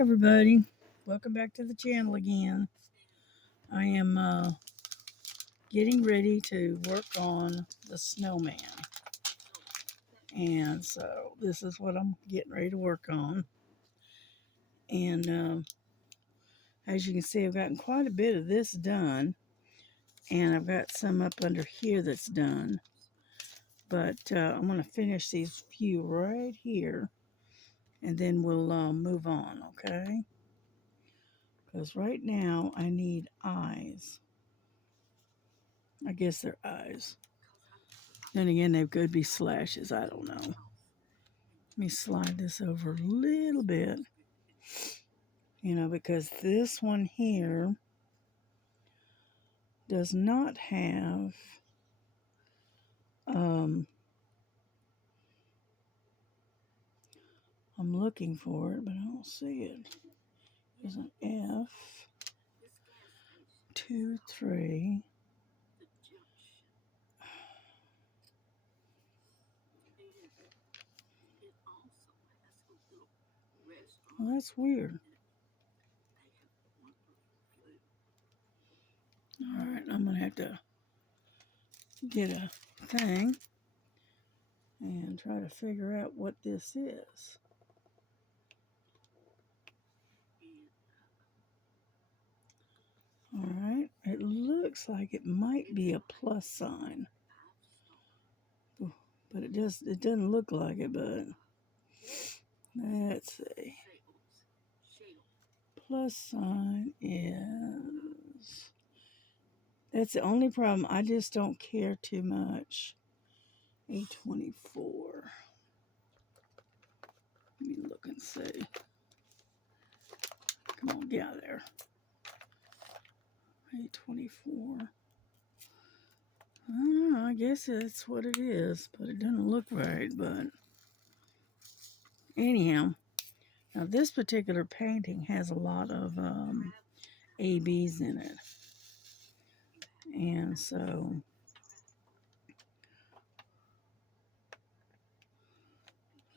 Everybody, welcome back to the channel again. I am getting ready to work on the snowman, and so this is what I'm getting ready to work on. And as you can see, I've gotten quite a bit of this done, and I've got some up under here that's done, but I'm going to finish these few right here, and then we'll move on, okay? Because right now I need eyes. I guess they're eyes. Then again, they could be slashes. I don't know. Let me slide this over a little bit. Because this one here does not have I'm looking for it, but I don't see it. There's an F, 2, 3. Well, that's weird. All right, I'm going to have to get a thing and try to figure out what this is. All right, it looks like it might be a plus sign. But it doesn't look like it, but let's see. Plus sign is, that's the only problem. I just don't care too much. A24. Let me look and see. Come on, get out of there. A24. I don't know, I guess that's what it is, but it doesn't look right. But anyhow, now this particular painting has a lot of ABs in it. And so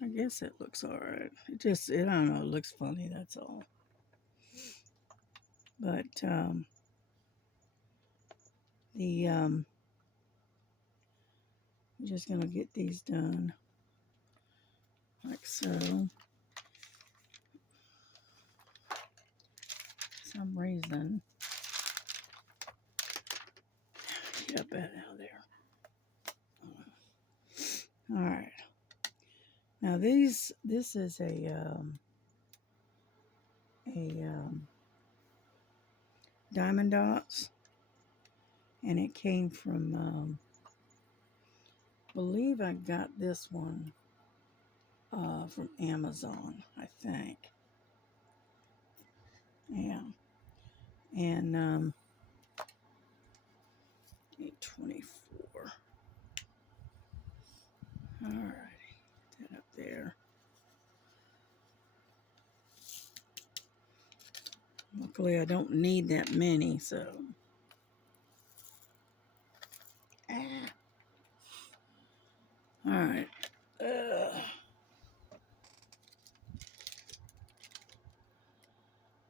I guess it looks all right. I don't know, it looks funny, that's all. But I'm just going to get these done like so. For some reason, get up out of there. All right. Now this is a diamond dots, and it came from I believe I got this one from Amazon, I think. Yeah. And 824. All right. Get that up there. Luckily, I don't need that many, so. All right.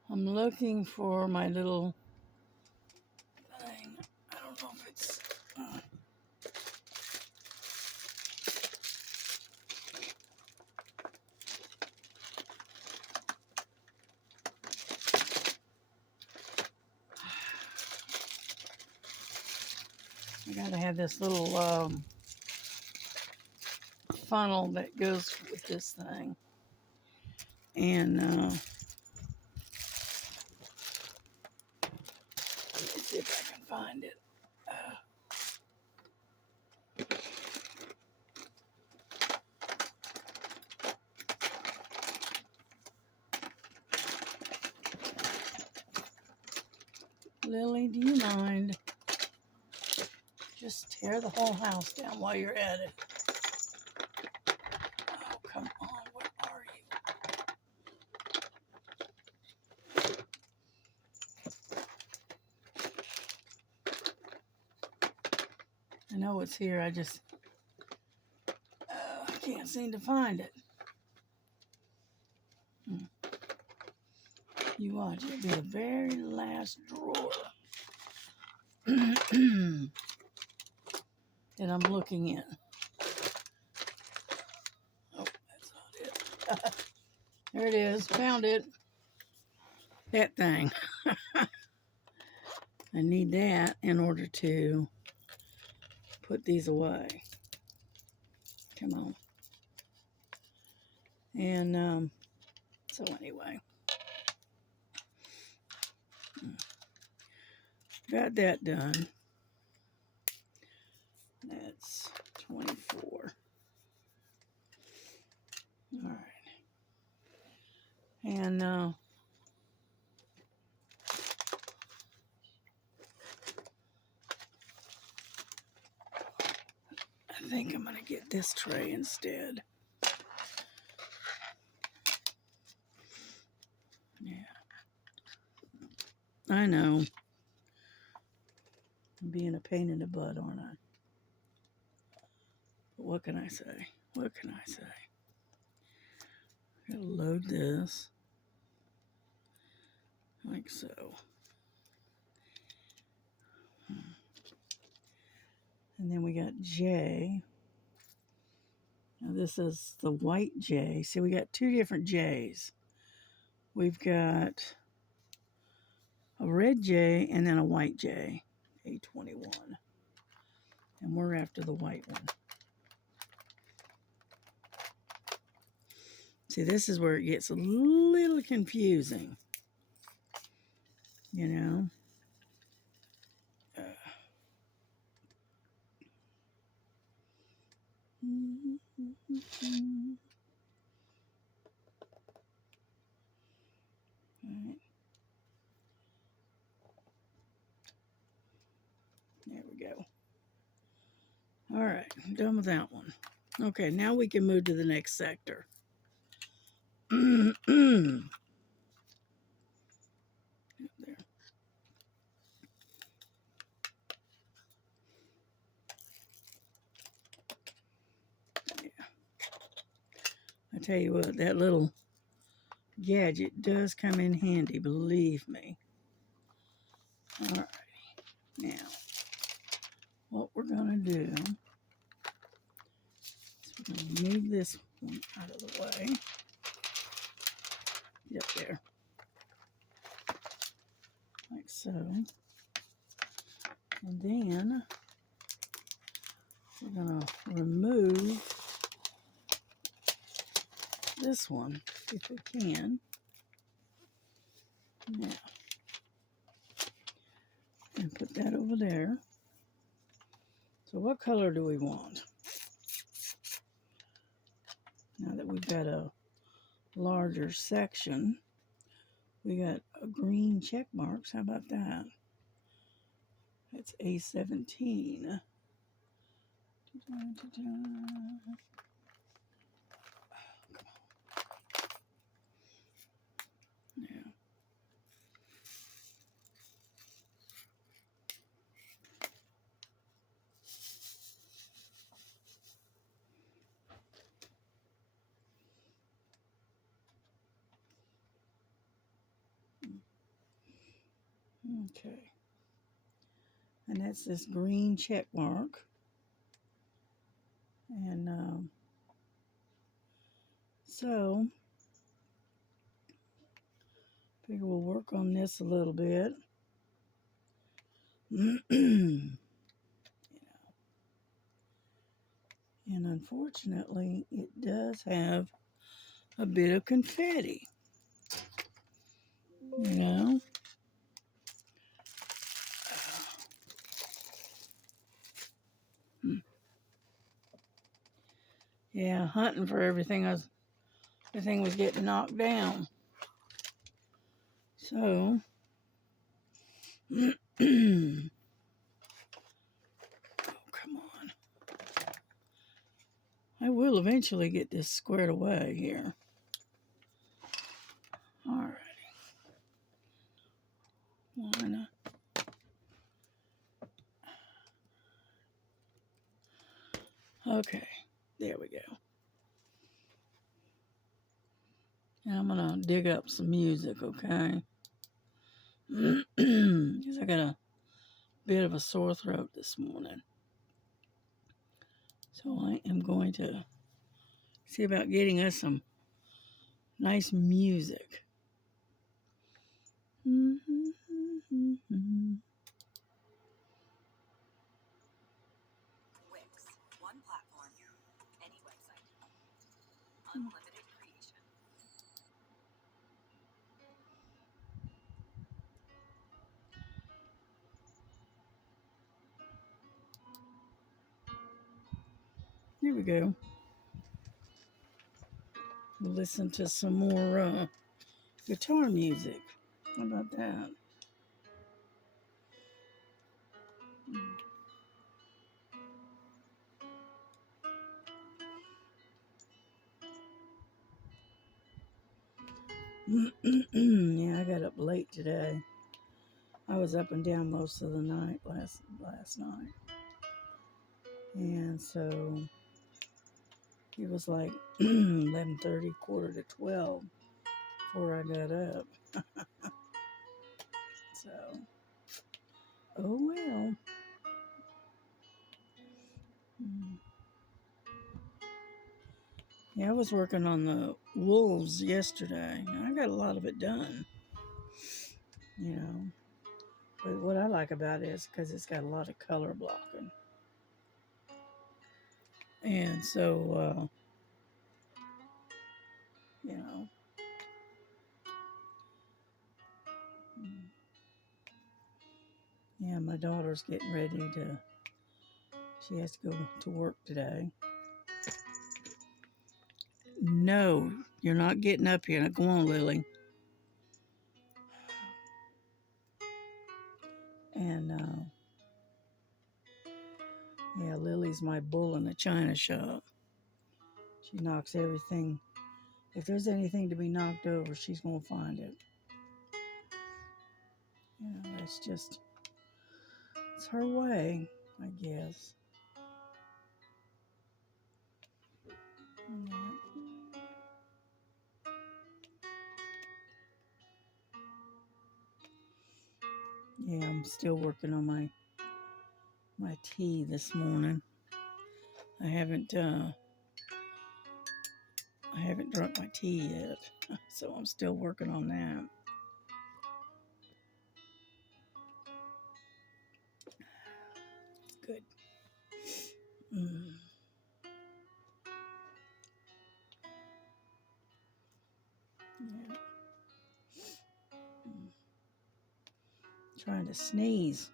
I'm looking for my little thing. I don't know if it's. I gotta have this little funnel that goes with this thing. And let's see if I can find it. Lily, do you mind? Just tear the whole house down while you're at it. Oh, come on. Where are you? I know it's here. I just I can't seem to find it. You watch, it'll be the very last drawer that I'm looking in. Oh, that's not it. There it is. Found it. That thing. I need that in order to put these away. Come on. And so anyway, got that done. That's 24. All right. And I think I'm going to get this tray instead. Yeah. I know. I'm being a pain in the butt, aren't I? But what can I say? What can I say? Gotta load this. Like so. And then we got J. Now this is the white J. See, we got two different J's. We've got a red J and then a white J. A21. And we're after the white one. See, this is where it gets a little confusing. You know? Right. There we go. All right, I'm done with that one. Okay, now we can move to the next sector. There. Yeah. I tell you what, that little gadget does come in handy, believe me. All right, now what we're gonna do is we're gonna move this one out of the way. Get up there, like so, and then we're gonna remove this one if we can. Now, and put that over there. So what color do we want? Now that we've got a larger section, we got a green check marks. How about that? That's A17. Yeah. Okay. And that's this green check mark. And so, I figure we'll work on this a little bit. And unfortunately, it does have a bit of confetti. You know? Yeah, hunting for everything was getting knocked down. So, oh, come on. I will eventually get this squared away here. All right. One. Okay, there we go. Now I'm gonna dig up some music, okay? Because I got a bit of a sore throat this morning. So I am going to see about getting us some nice music. Here we go. We'll listen to some more guitar music. How about that? Yeah, I got up late today. I was up and down most of the night last night. And so it was like 11:30, quarter to 12 before I got up. So, oh well. Yeah, I was working on the wolves yesterday. I got a lot of it done, you know. But what I like about it is because it's got a lot of color blocking. And so, you know, yeah, my daughter's getting ready to, she has to go to work today. No, you're not getting up here. Now, go on, Lily. And, yeah, Lily's my bull in the china shop. She knocks everything. If there's anything to be knocked over, she's going to find it. You know, it's her way, I guess. Yeah, I'm still working on my tea this morning. I haven't drunk my tea yet, so I'm still working on that. Good. Yeah. Trying to sneeze.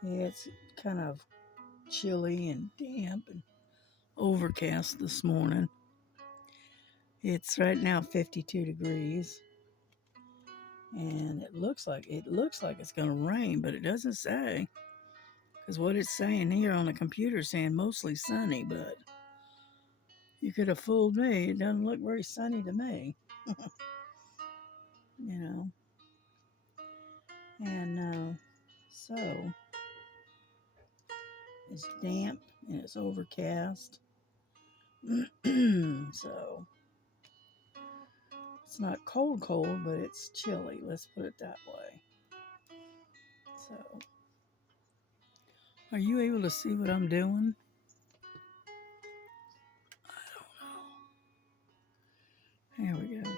Yeah, it's kind of chilly and damp and overcast this morning. It's right now 52 degrees, and it looks like it's going to rain, but it doesn't say. Because what it's saying here on the computer is saying mostly sunny, but you could have fooled me. It doesn't look very sunny to me. You know. And so it's damp and it's overcast. So it's not cold, but it's chilly. Let's put it that way. So, are you able to see what I'm doing? I don't know. There we go.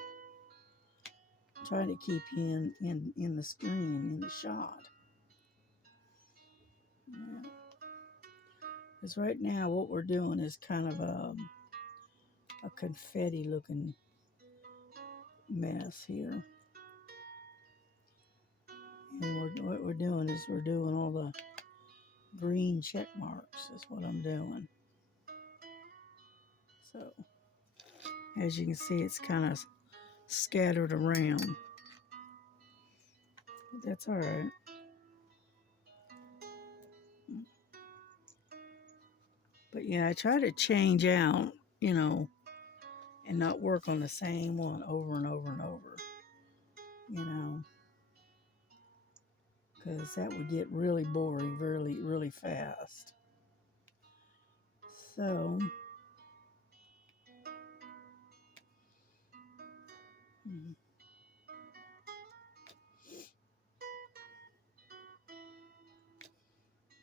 Try to keep you in the screen, in the shot. Yeah. Because right now what we're doing is kind of a confetti looking mess here. And what we're doing is we're doing all the green check marks is what I'm doing. So as you can see, it's kind of scattered around. But that's all right. But yeah, I try to change out, you know, and not work on the same one over and over and over, you know, because that would get really boring really, really fast. So,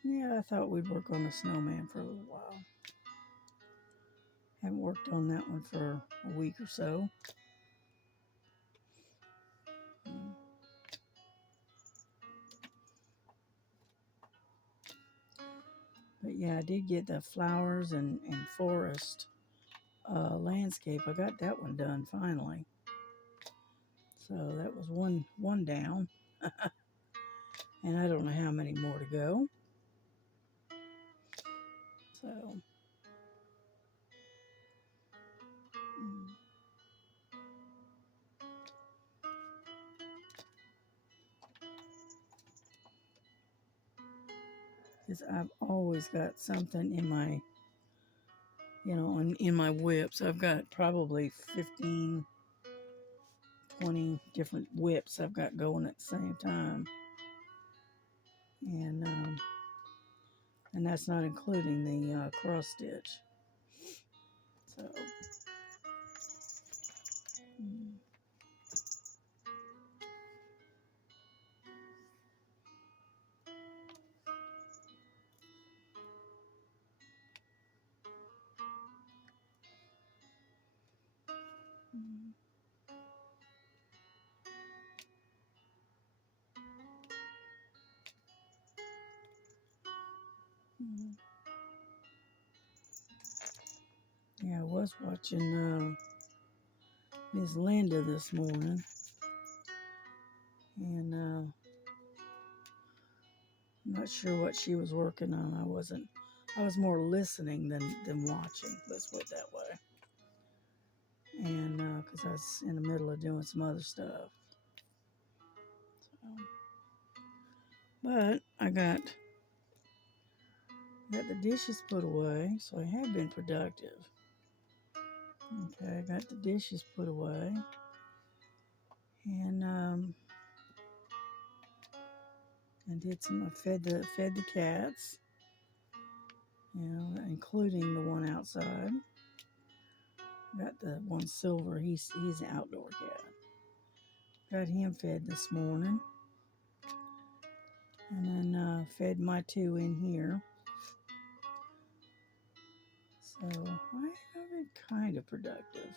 yeah, I thought we'd work on the snowman for a little while. Haven't worked on that one for a week or so. But yeah, I did get the flowers and forest landscape. I got that one done finally. So that was one down. And I don't know how many more to go. So, because I've always got something in my, you know, in my whips. I've got probably 15, 20 different whips I've got going at the same time. And that's not including the cross stitch. So, yeah, I was watching Miss Linda this morning, and I'm not sure what she was working on. I was more listening than watching. Let's put it that way. And because I was in the middle of doing some other stuff. So, but I got the dishes put away, so I have been productive. Okay, I got the dishes put away, and I did some. I fed the cats, you know, including the one outside. Got the one silver. He's an outdoor cat. Got him fed this morning, and then fed my two in here. So I've been kind of productive.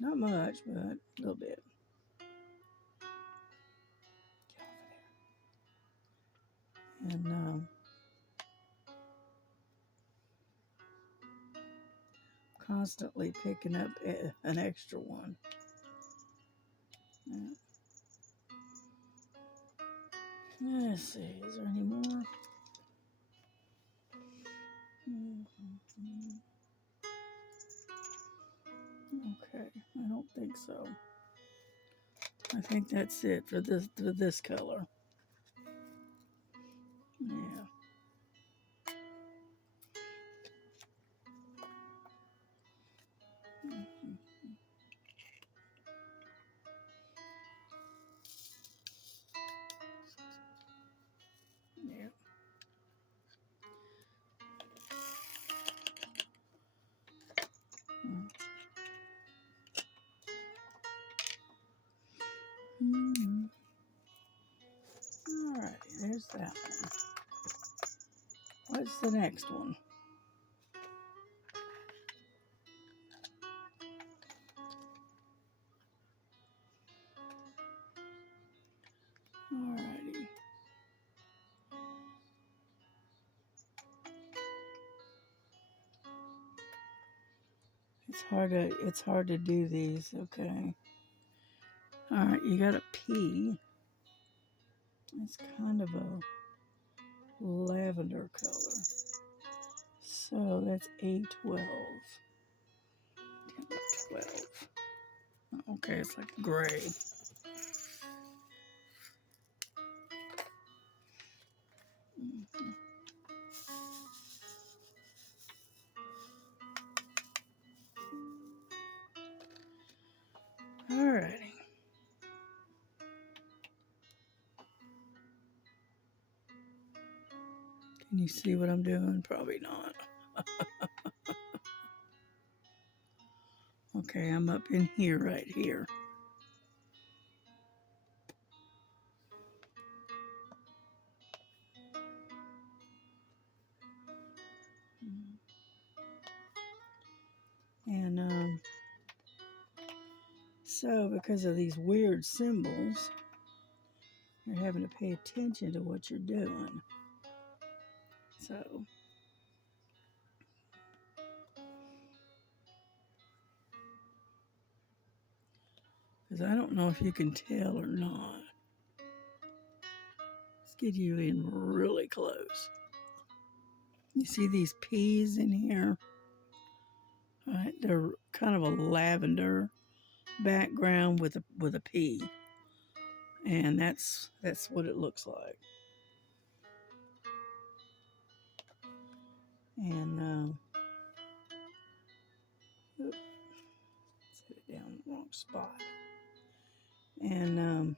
Not much, but a little bit. And constantly picking up an extra one. Yeah. Let's see, is there any more? Okay, I don't think so. I think that's it for this color. Yeah. Yeah. Mm-hmm. All right, there's that one. What's the next one? All righty. It's hard to do these. Okay. All right, you got a P. It's kind of a lavender color. So that's A12. 12. Okay, it's like gray. Alrighty. Can you see what I'm doing? Probably not. Okay, I'm up in here, right here. And so because of these weird symbols, you're having to pay attention to what you're doing. So, because I don't know if you can tell or not. Let's get you in really close. You see these peas in here? Right, they're kind of a lavender background with a pea, and that's what it looks like. And oops, set it down in the wrong spot. And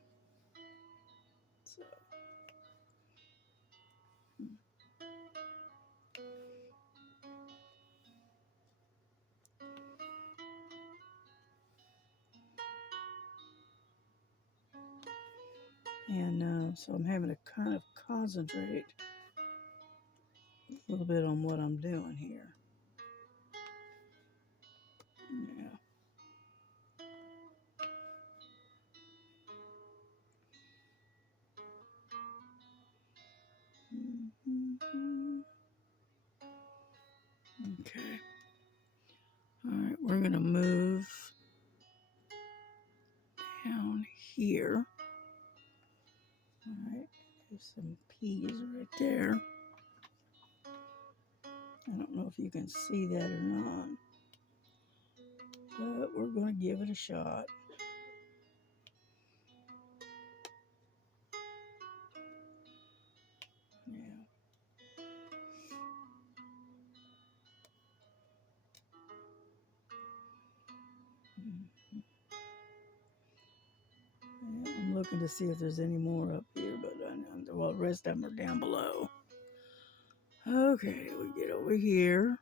so, so I'm having to kind of concentrate a little bit on what I'm doing here. Yeah. Okay. All right, we're gonna move down here. All right, there's some peas right there. I don't know if you can see that or not, but we're gonna give it a shot. Yeah. Yeah, I'm looking to see if there's any more up here, but well, the rest of them are down below. Okay, we get over here.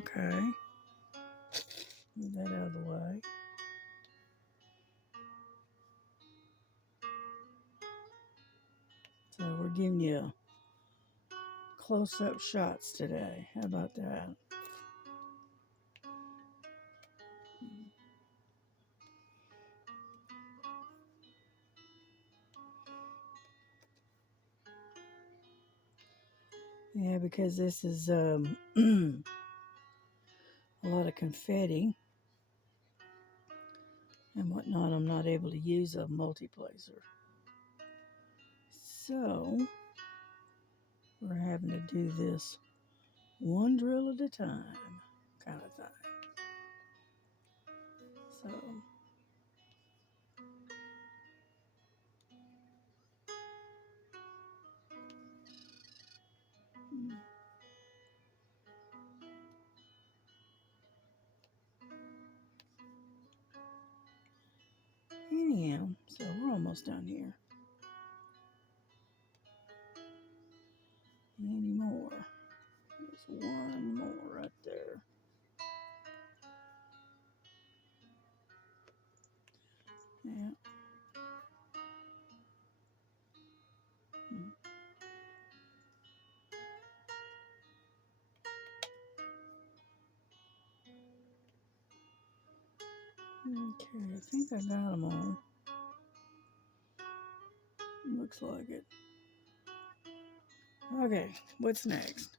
Okay. Move that out of the way. So we're giving you close-up shots today. How about that? Yeah, because this is a lot of confetti and whatnot, I'm not able to use a multiplacer. So we're having to do this one drill at a time kind of thing. So anyhow, so we're almost done here. Any more? There's one more right there. Yeah. Okay, I think I got them all. Looks like it. Okay, what's next?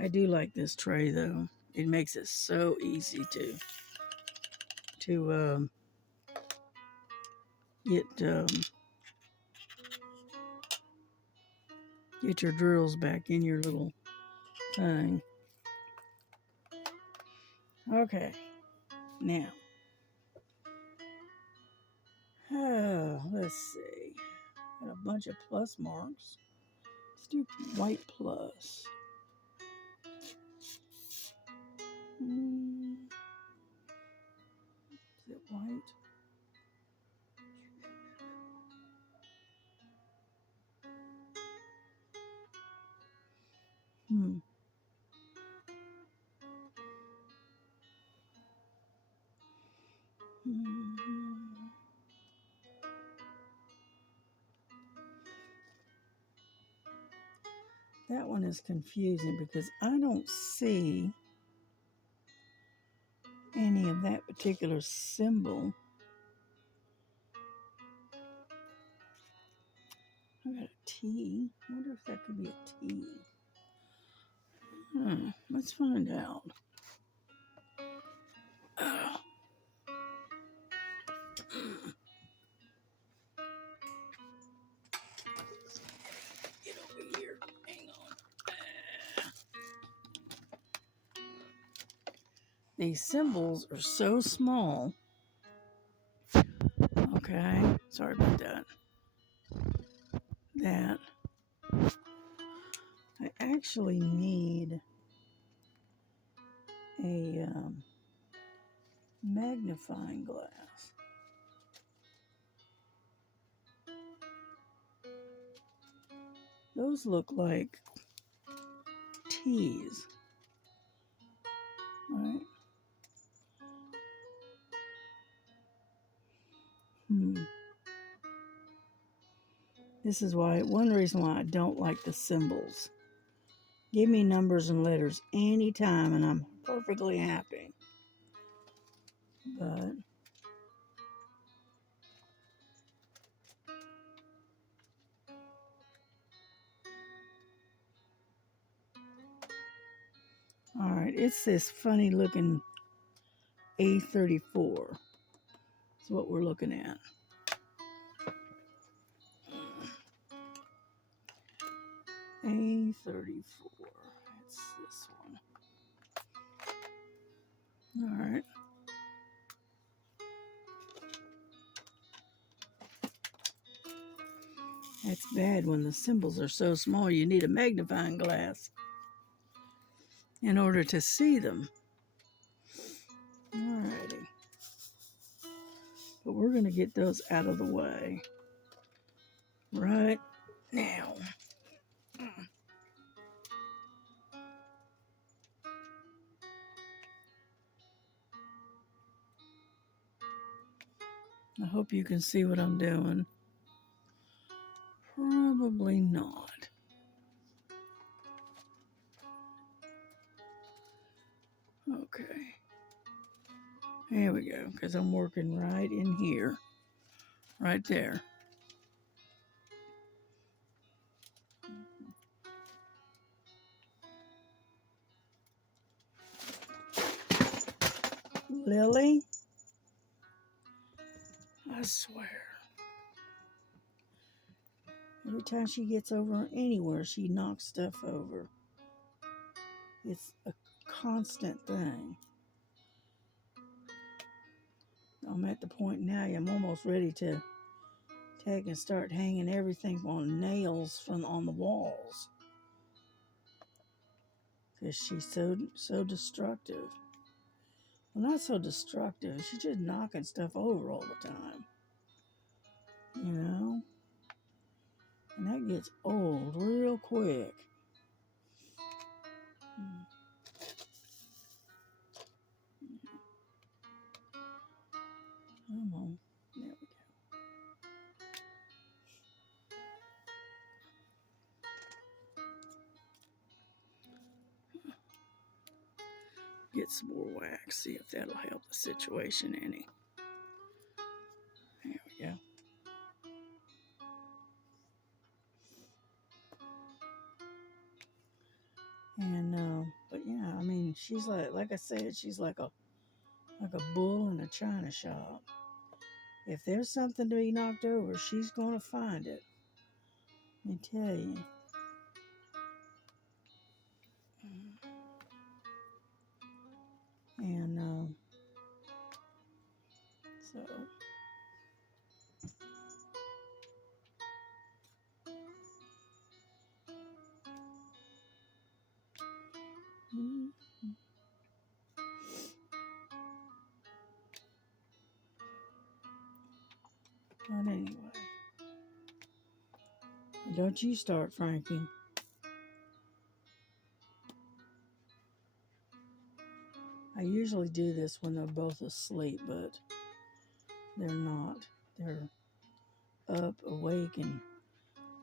I do like this tray though. It makes it so easy to get your drills back in your little thing. Okay, now let's see. Got a bunch of plus marks. Let's do white plus. Is it white? Hmm. That one is confusing because I don't see any of that particular symbol. I got a T. I wonder if that could be a T. Let's find out. Get over here. Hang on. These symbols are so small. Okay, sorry about that. That I actually need a magnifying glass. Those look like T's, right? This is one reason why I don't like the symbols. Give me numbers and letters anytime and I'm perfectly happy. But all right, it's this funny looking A34. That's what we're looking at. A34. It's this one. All right. That's bad when the symbols are so small you need a magnifying glass in order to see them. Alrighty. But we're going to get those out of the way right now. I hope you can see what I'm doing. Probably not. Okay. There we go, because I'm working right in here. Right there. Lily? I swear. Every time she gets over anywhere, she knocks stuff over. It's a constant thing. I'm at the point now, I'm almost ready to take and start hanging everything on nails from on the walls. Because she's so destructive. Well, not so destructive. She's just knocking stuff over all the time. You know? And that gets old real quick. Come on. There we go. Get some more wax. See if that'll help the situation any. There we go. And but yeah, I mean, she's like I said, she's like a bull in a china shop. If there's something to be knocked over, she's gonna find it. Let me tell you. And so But anyway, don't you start, Frankie. I usually do this when they're both asleep, but they're not. They're up, awake, and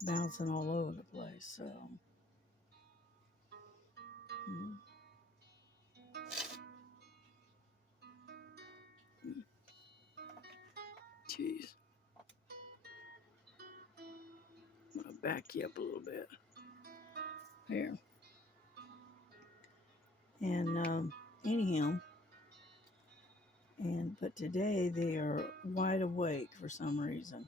bouncing all over the place. So, jeez, I'm gonna back you up a little bit here. And anyhow, but today they are wide awake for some reason.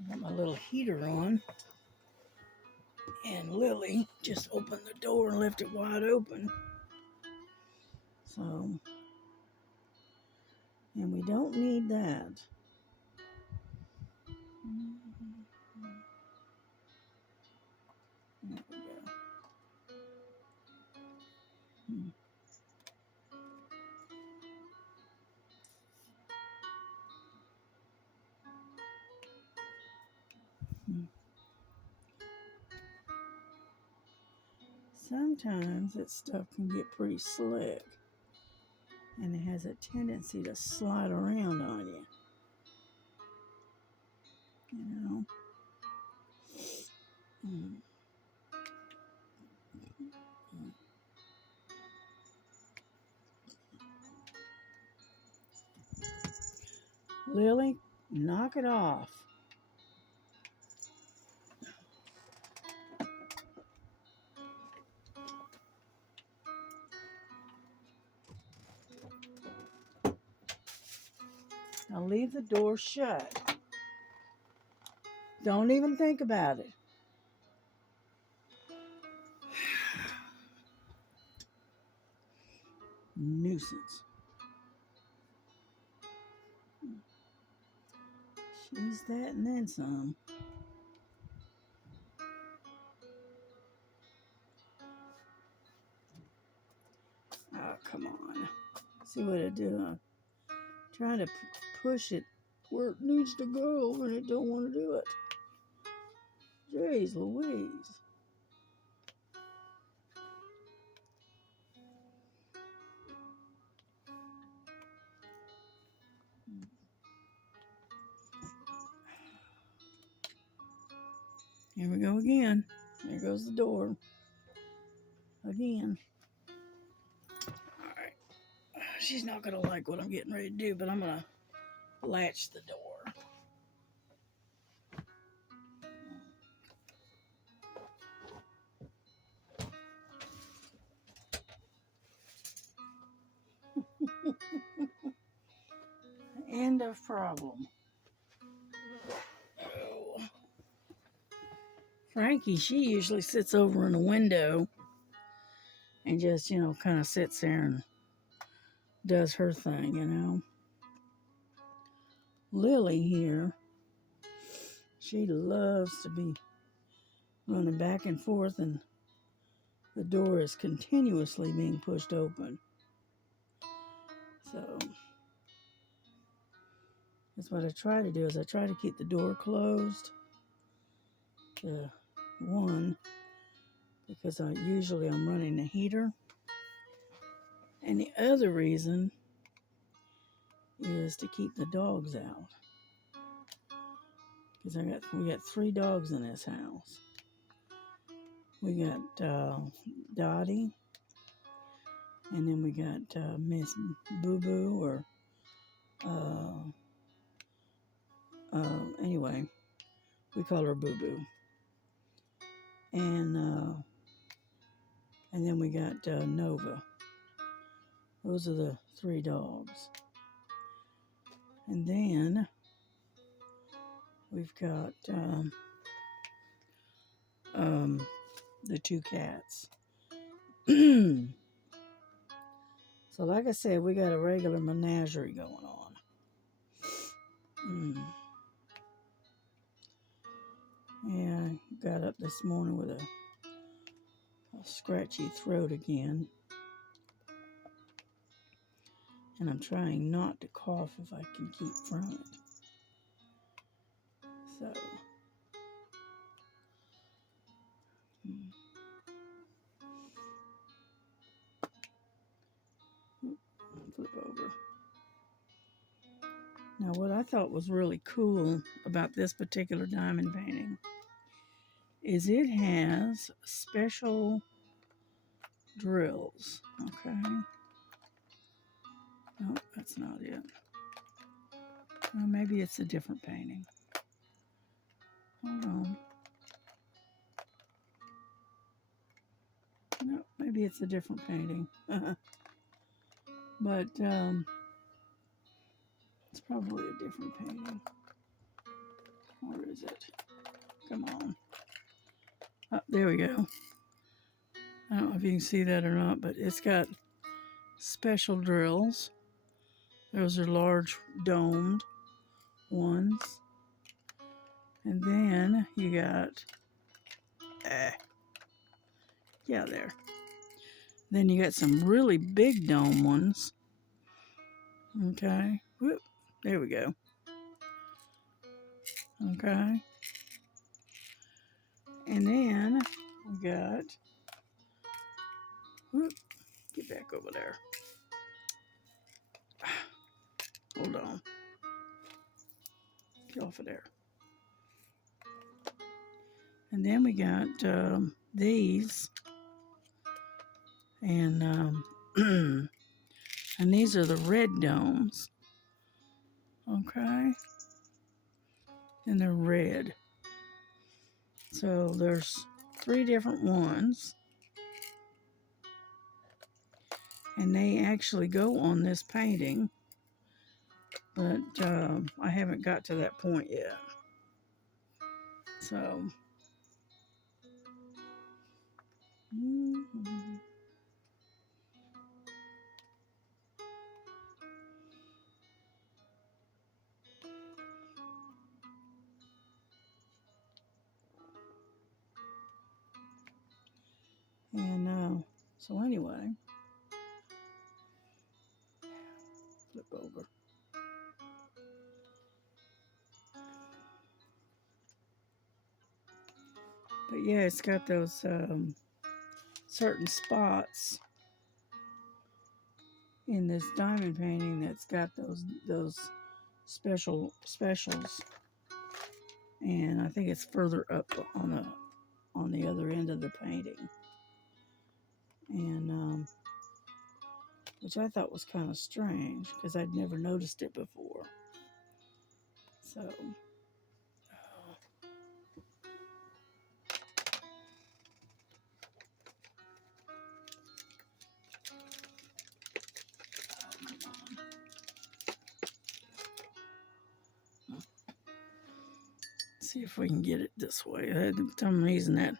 I got my little heater on, and Lily just opened the door and left it wide open. So, and we don't need that. There we go. Sometimes that stuff can get pretty slick, and it has a tendency to slide around on you. You know? Lily, knock it off. Now leave the door shut. Don't even think about it. Nuisance. She's that and then some. Oh, come on. See what I do? I'm trying to push it where it needs to go, and it don't want to do it. Jeez Louise. Here we go again. There goes the door. Again. Alright. She's not going to like what I'm getting ready to do, but I'm going to latch the door. End of problem. Oh. Frankie, she usually sits over in the window and just, kind of sits there and does her thing. Lily here, she loves to be running back and forth, and the door is continuously being pushed open. So that's what I try to do, is I try to keep the door closed. One, because usually I'm running a heater. And the other reason is to keep the dogs out. Because we got 3 dogs in this house. We got Dottie, and then we got Miss Boo Boo, or anyway, we call her Boo Boo. And then we got Nova. Those are the 3 dogs. And then we've got the two cats. So like I said, we got a regular menagerie going on. Yeah, got up this morning with a scratchy throat again. And I'm trying not to cough if I can keep from it. So, flip over. Now, what I thought was really cool about this particular diamond painting is it has special drills. Okay. No, that's not it. Well, maybe it's a different painting. Hold on. No, maybe it's a different painting. But it's probably a different painting. Where is it? Come on. Oh, there we go. I don't know if you can see that or not, but it's got special drills. Those are large domed ones. And then you got, yeah, there. Then you got some really big dome ones. Okay. Whoop. There we go. Okay. And then we got, whoop, get back over there. Hold on. Get off of there. And then we got these. And and these are the red domes. Okay. And they're red. So there's 3 different ones. And they actually go on this painting. But I haven't got to that point yet. So. And so anyway, flip over. But yeah, it's got those certain spots in this diamond painting that's got those specials, and I think it's further up on the other end of the painting, and which I thought was kind of strange because I'd never noticed it before. So. See if we can get it this way. For some reason that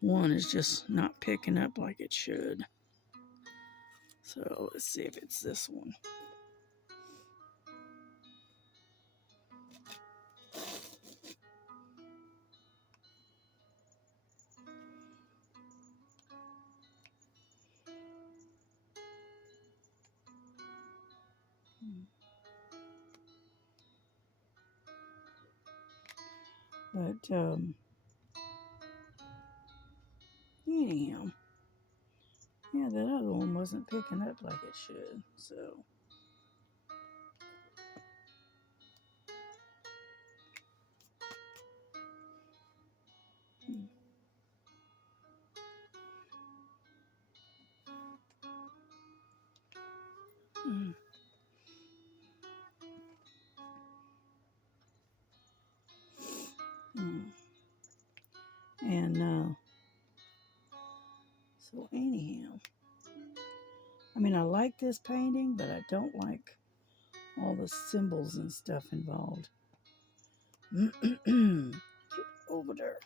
one is just not picking up like it should. So let's see if it's this one. But anyhow, yeah, that other one wasn't picking up like it should. So. And so anyhow, I mean, I like this painting, but I don't like all the symbols and stuff involved. Get over there.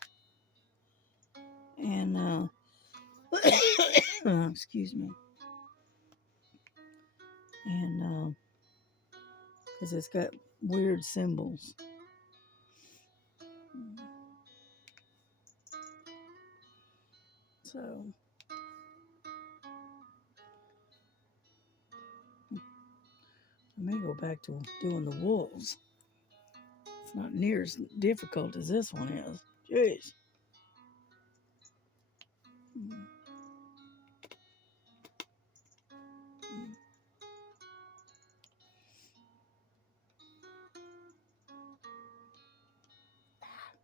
And excuse me. And because it's got weird symbols. So I may go back to doing the wolves. It's not near as difficult as this one is. Jeez.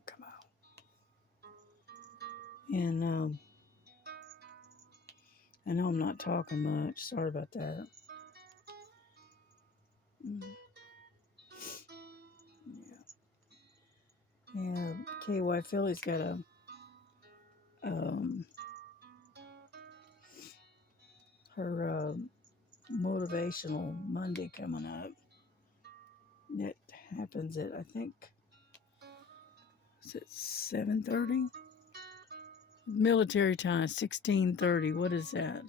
Come on. And I know I'm not talking much. Sorry about that. Yeah, KY Philly's got a her motivational Monday coming up. That happens at, I think, is it 7:30? Military time, 16:30. What is that?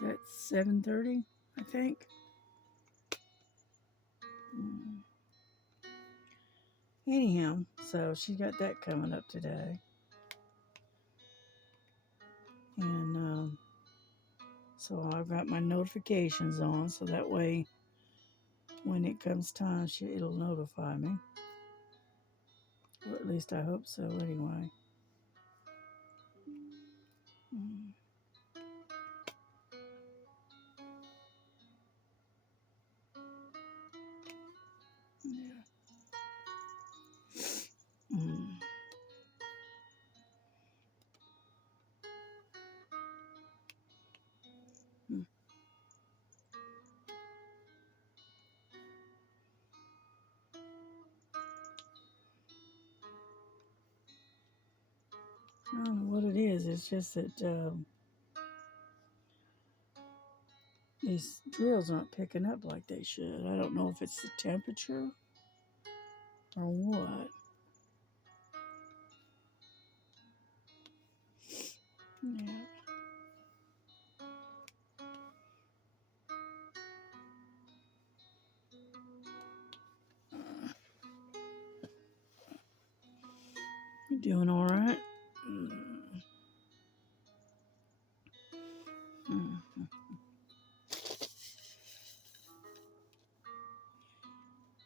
That's 7:30, I think. Anyhow, so she got that coming up today. And so I've got my notifications on, so that way when it comes time, it'll notify me. Or at least I hope so, anyway. Yeah. I don't know what it is. It's just that these drills aren't picking up like they should. I don't know if it's the temperature or what. Yeah. You doing all right?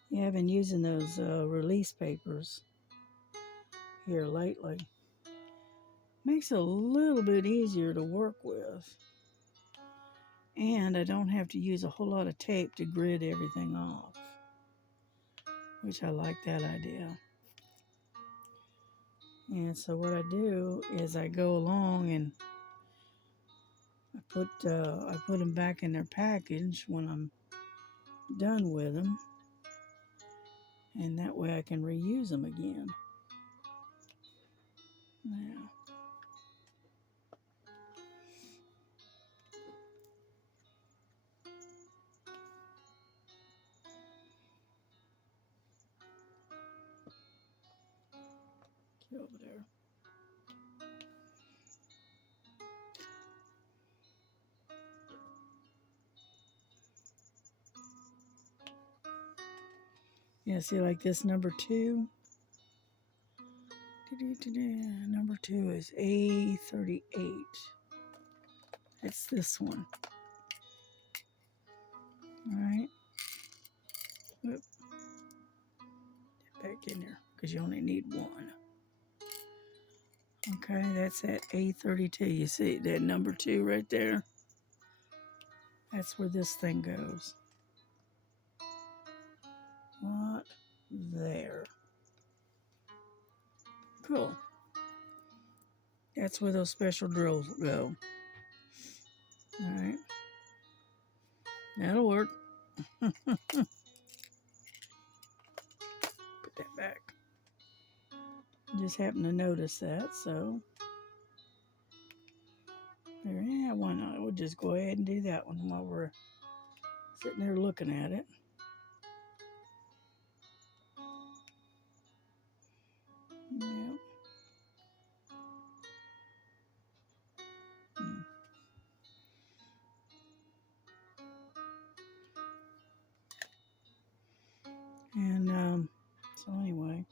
Yeah, I've been using those release papers here lately. Makes it a little bit easier to work with. And I don't have to use a whole lot of tape to grid everything off, which I like that idea. And so what I do is I go along and I put them back in their package when I'm done with them, and that way I can reuse them again. Yeah. Get over there. Yeah, see, like this number 2. Number 2 is A38. It's this one. All right. Oop. Get back in there because you only need one. Okay, that's at A32. You see that number 2 right there? That's where this thing goes. What? There. Cool. That's where those special drills go. All right. That'll work. Put that back. Just happened to notice that, so there. Yeah, why not? We'll just go ahead and do that one while we're sitting there looking at it. Yep. And so anyway,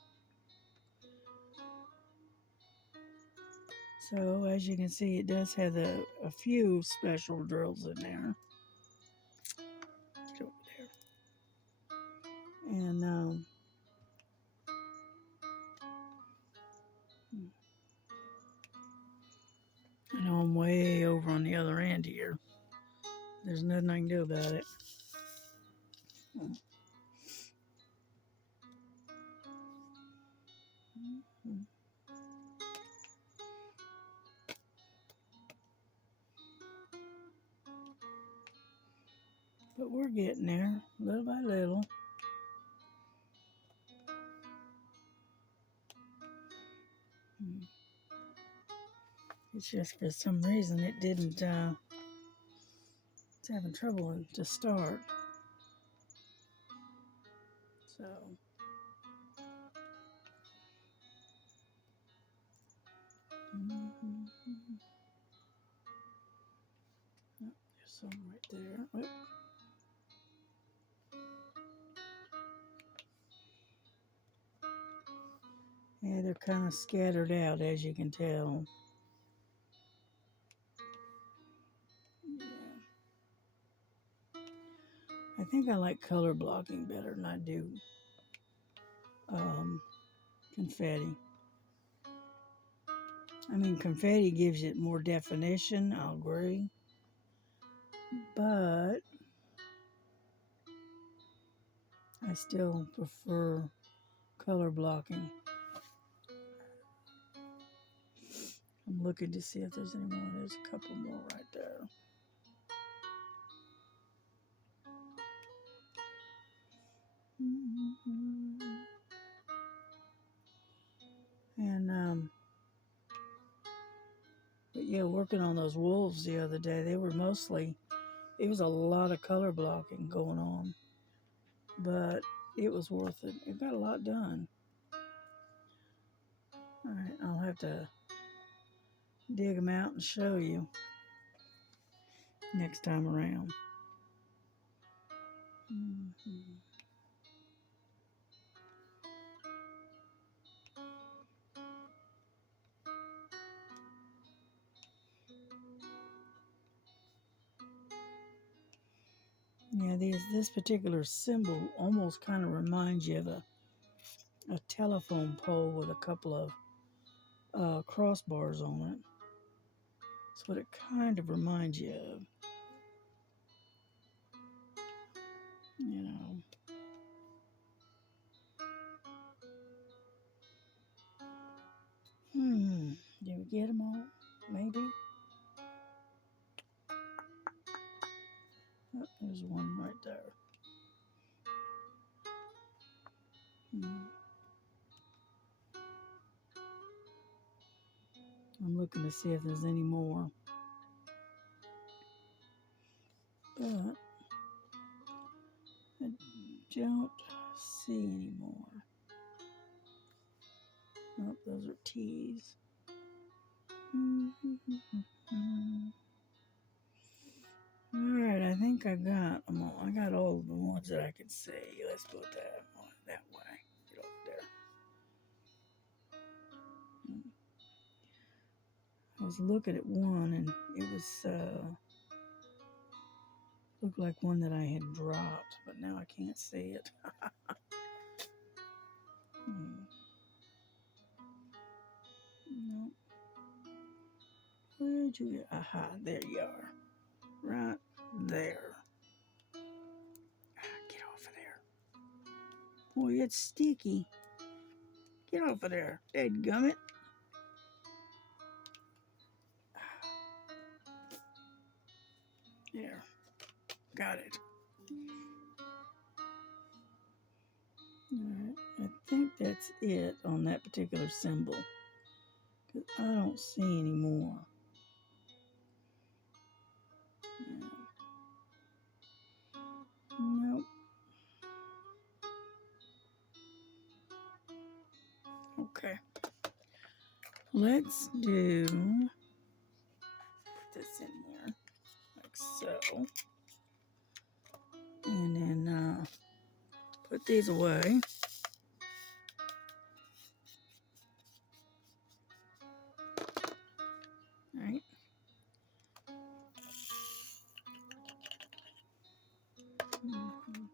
so as you can see, it does have a few special drills in there. Get over there. And I know I'm way over on the other end here. There's nothing I can do about it. But we're getting there, little by little. It's just for some reason it didn't, it's having trouble to start. So, oh, there's some right there. Whoop. Yeah, they're kind of scattered out, as you can tell. Yeah. I think I like color blocking better than I do confetti. I mean, confetti gives it more definition, I'll agree. But I still prefer color blocking. I'm looking to see if there's any more. There's a couple more right there. And but yeah, working on those wolves the other day, they were mostly, it was a lot of color blocking going on, but it was worth it. It got a lot done. All right, I'll have to dig them out and show you next time around. Yeah, this particular symbol almost kind of reminds you of a telephone pole with a couple of crossbars on it. That's what it kind of reminds you of. You know. Did we get them all? Maybe. Oh, there's one right there. I'm looking to see if there's any more. But I don't see any more. Oh, those are T's. Alright, I think I got them all. I got all of the ones that I could see. Let's put that way. Get over there. I was looking at one and it was looked like one that I had dropped, but now I can't see it. No. Where'd you get? Aha, there you are. Right there. Get off of there. Boy, it's sticky. Get off of there, dadgummit. There. Got it. Alright, I think that's it on that particular symbol. Because I don't see any more. Nope. Okay. Let's do, put this in here, like so. And then put these away. All right. Mm-hmm.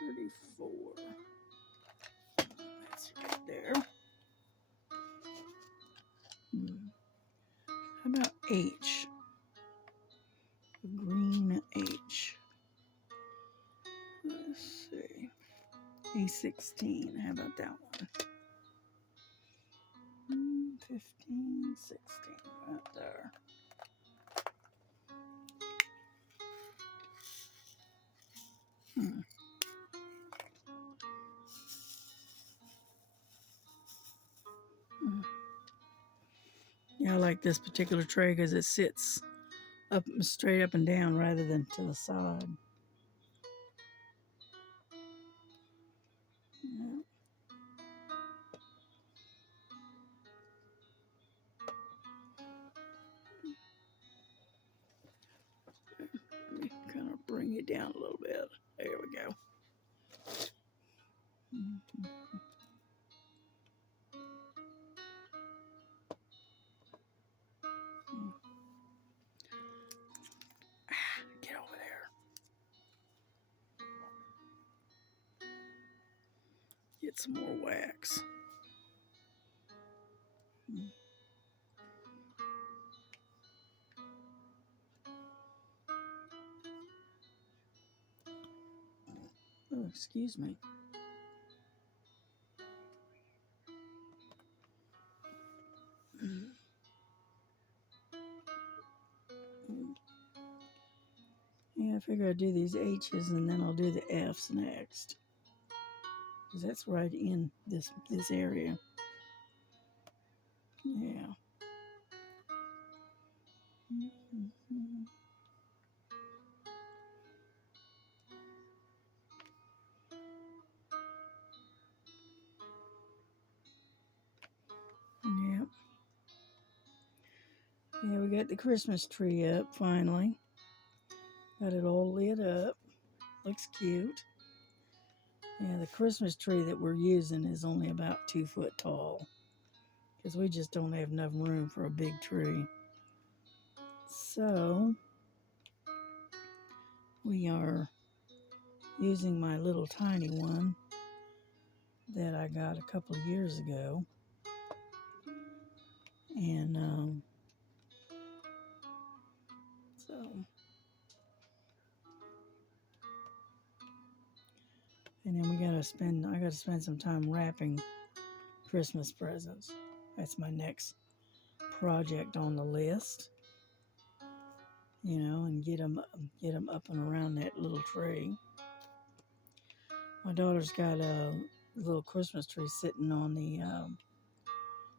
34. That's right there. How about H? Green H. Let's see. A16. How about that one? 15, 16. Right there. Hmm. Yeah, I like this particular tray because it sits up straight up and down rather than to the side. Yeah. Let me kind of bring it down a little bit. There we go. Mm-hmm. Get over there. Get some more wax. Oh, excuse me. Yeah, I figure I'd do these H's and then I'll do the F's next. Because that's right in this area. Yeah. Mm-hmm. Yep. Yeah, we got the Christmas tree up finally. Got it all lit up. Looks cute. Yeah, the Christmas tree that we're using is only about 2 foot tall because we just don't have enough room for a big tree. So we are using my little tiny one that I got a couple of years ago. And so, and then I gotta spend some time wrapping Christmas presents. That's my next project on the list. And get them up and around that little tree. My daughter's got a little Christmas tree sitting on the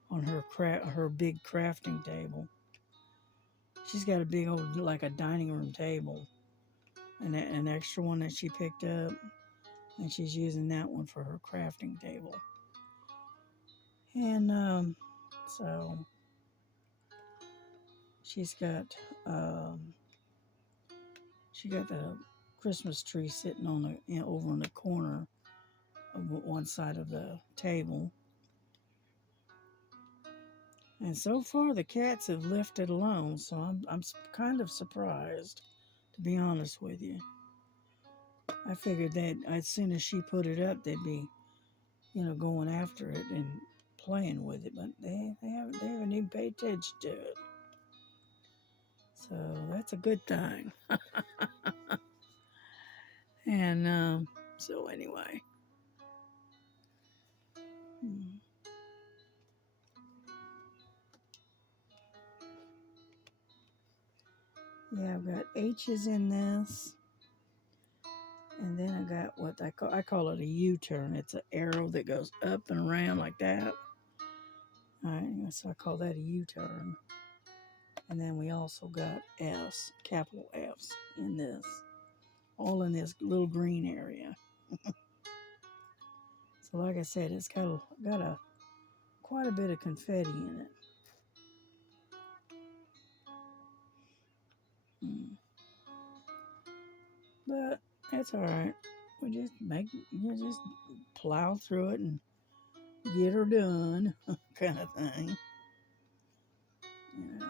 on her big crafting table. She's got a big old like a dining room table, and an extra one that she picked up, and she's using that one for her crafting table. And so she's got she got the Christmas tree sitting on the over in the corner of one side of the table. And so far, the cats have left it alone, so I'm kind of surprised, to be honest with you. I figured that as soon as she put it up, they'd be, going after it and playing with it, but they haven't even paid attention to it. So that's a good thing. And so anyway. Yeah, I've got H's in this. And then I got what I call it a U-turn. It's an arrow that goes up and around like that. All right, so I call that a U-turn. And then we also got F's, capital F's in this, all in this little green area. So like I said, it's got quite a bit of confetti in it. But that's all right. We just just plow through it and get her done, kind of thing. You know.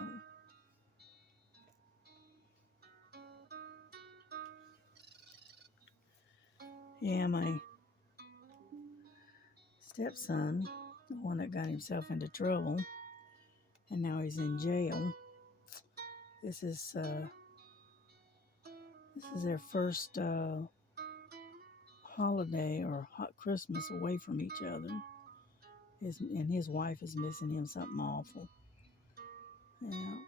Yeah, my stepson, the one that got himself into trouble, and now he's in jail. This is uh, this is their first holiday or hot Christmas away from each other. His wife is missing him something awful. Yeah,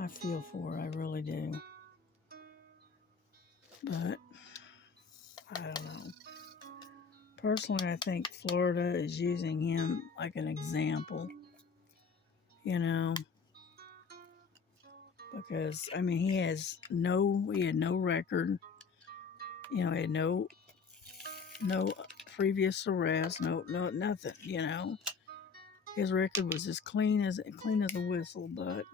I feel for her, I really do. But I don't know. Personally, I think Florida is using him like an example, you know, because I mean he had no record, you know, he had no previous arrest, no nothing, you know. His record was as clean as a whistle, but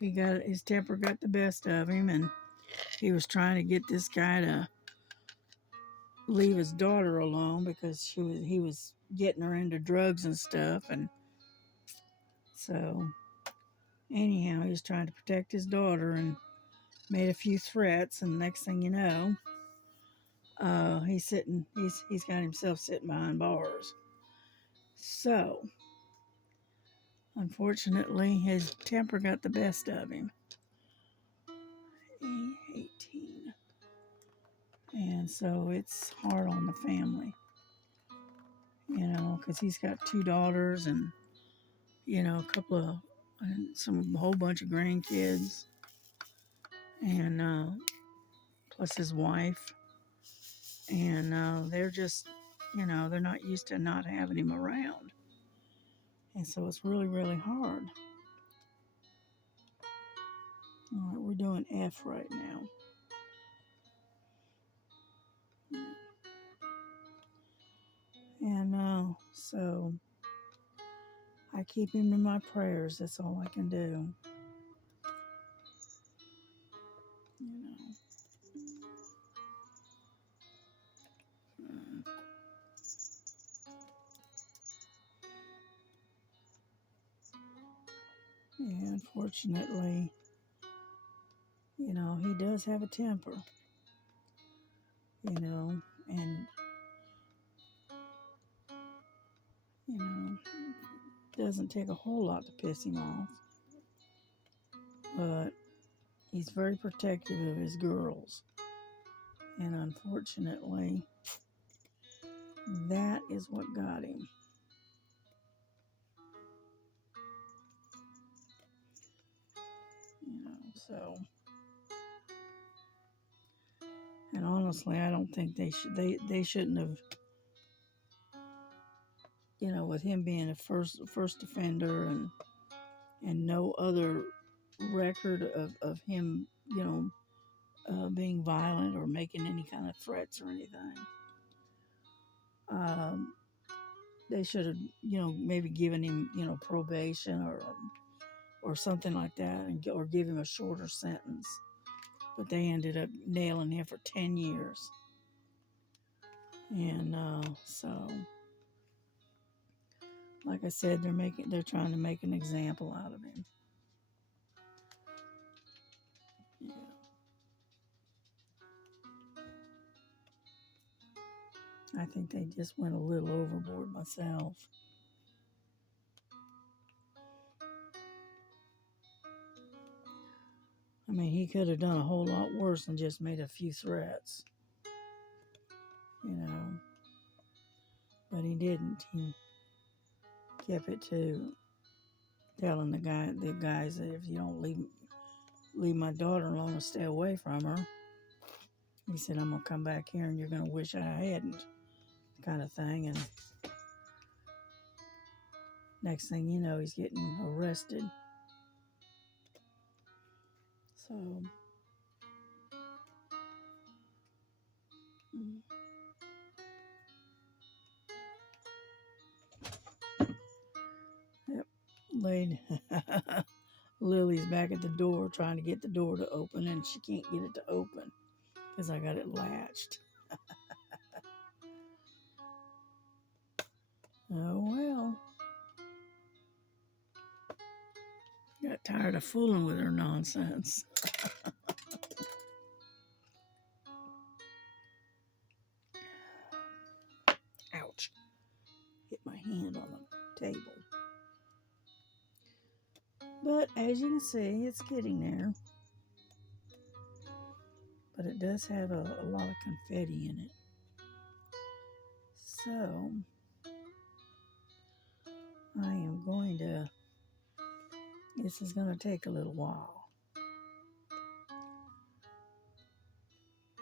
his temper got the best of him, and he was trying to get this guy to leave his daughter alone because he was getting her into drugs and stuff, and so anyhow he was trying to protect his daughter and made a few threats, and next thing you know, he's got himself sitting behind bars. So unfortunately, his temper got the best of him. 18. And so it's hard on the family, you know, because he's got two daughters and, you know, a whole bunch of grandkids, and plus his wife. And they're just, you know, they're not used to not having him around. And so it's really, really hard. All right, we're doing F right now. And so I keep him in my prayers. That's all I can do. You know. Yeah, unfortunately, you know, he does have a temper. You know, and you know, doesn't take a whole lot to piss him off. But he's very protective of his girls. And unfortunately, that is what got him. You know, so and honestly, I don't think they shouldn't have, you know, with him being a first offender and no other record of him, you know, being violent or making any kind of threats or anything. Um, they should have, you know, maybe given him, you know, probation or something like that, or give him a shorter sentence. But they ended up nailing him for 10 years, and so, like I said, they're trying to make an example out of him. Yeah. I think they just went a little overboard myself. I mean, he could have done a whole lot worse than just made a few threats, you know. But he didn't. He kept it to telling the guys that if you don't leave my daughter alone and stay away from her, he said, I'm gonna come back here and you're gonna wish I hadn't, kind of thing. And next thing you know, he's getting arrested. So, yep, laid Lily's back at the door trying to get the door to open, and she can't get it to open because I got it latched. Oh well. Got tired of fooling with her nonsense. Ouch. Hit my hand on the table. But as you can see, it's getting there. But it does have a lot of confetti in it. So I am going to, this is going to take a little while.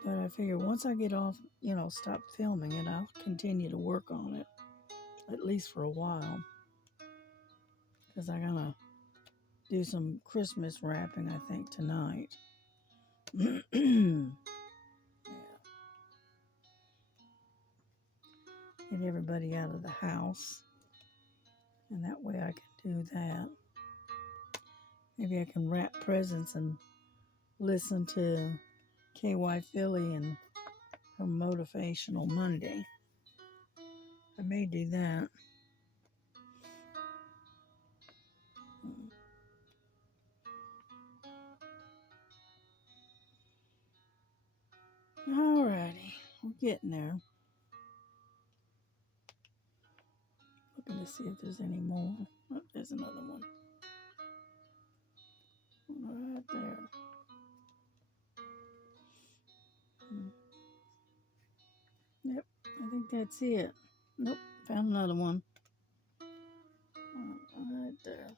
But I figure once I get off, stop filming it, I'll continue to work on it, at least for a while. Because I'm going to do some Christmas wrapping, I think, tonight. Yeah. Get everybody out of the house. And that way I can do that. Maybe I can wrap presents and listen to KY Philly and her Motivational Monday. I may do that. Alrighty, we're getting there. Looking to see if there's any more. Oh, there's another one. Right there. Yep, I think that's it. Nope, found another one. Right there.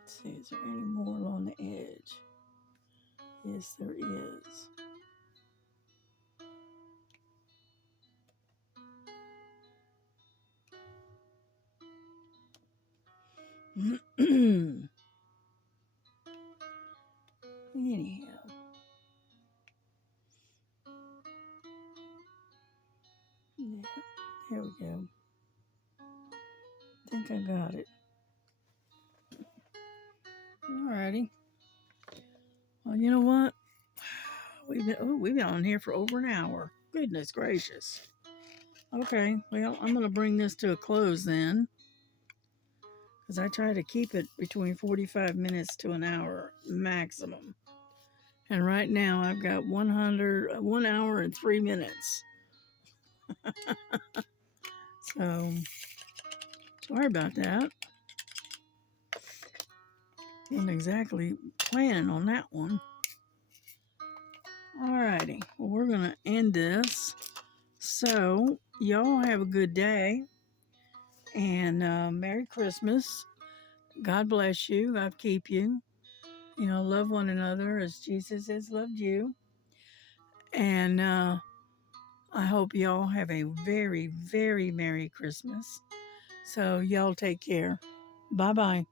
Let's see, is there any more along the edge? Yes, there is. Anyhow. Yeah, there we go. I think I got it. Alrighty. Well, you know what? We've been on here for over an hour. Goodness gracious. Okay, well, I'm going to bring this to a close then, because I try to keep it between 45 minutes to an hour maximum. And right now I've got 1 hour and 3 minutes. So, sorry about that. Wasn't exactly planning on that one. Alrighty, well, we're going to end this. So, y'all have a good day. And Merry Christmas. God bless you. God keep you. Love one another as Jesus has loved you. And I hope y'all have a very, very Merry Christmas. So y'all take care. Bye-bye.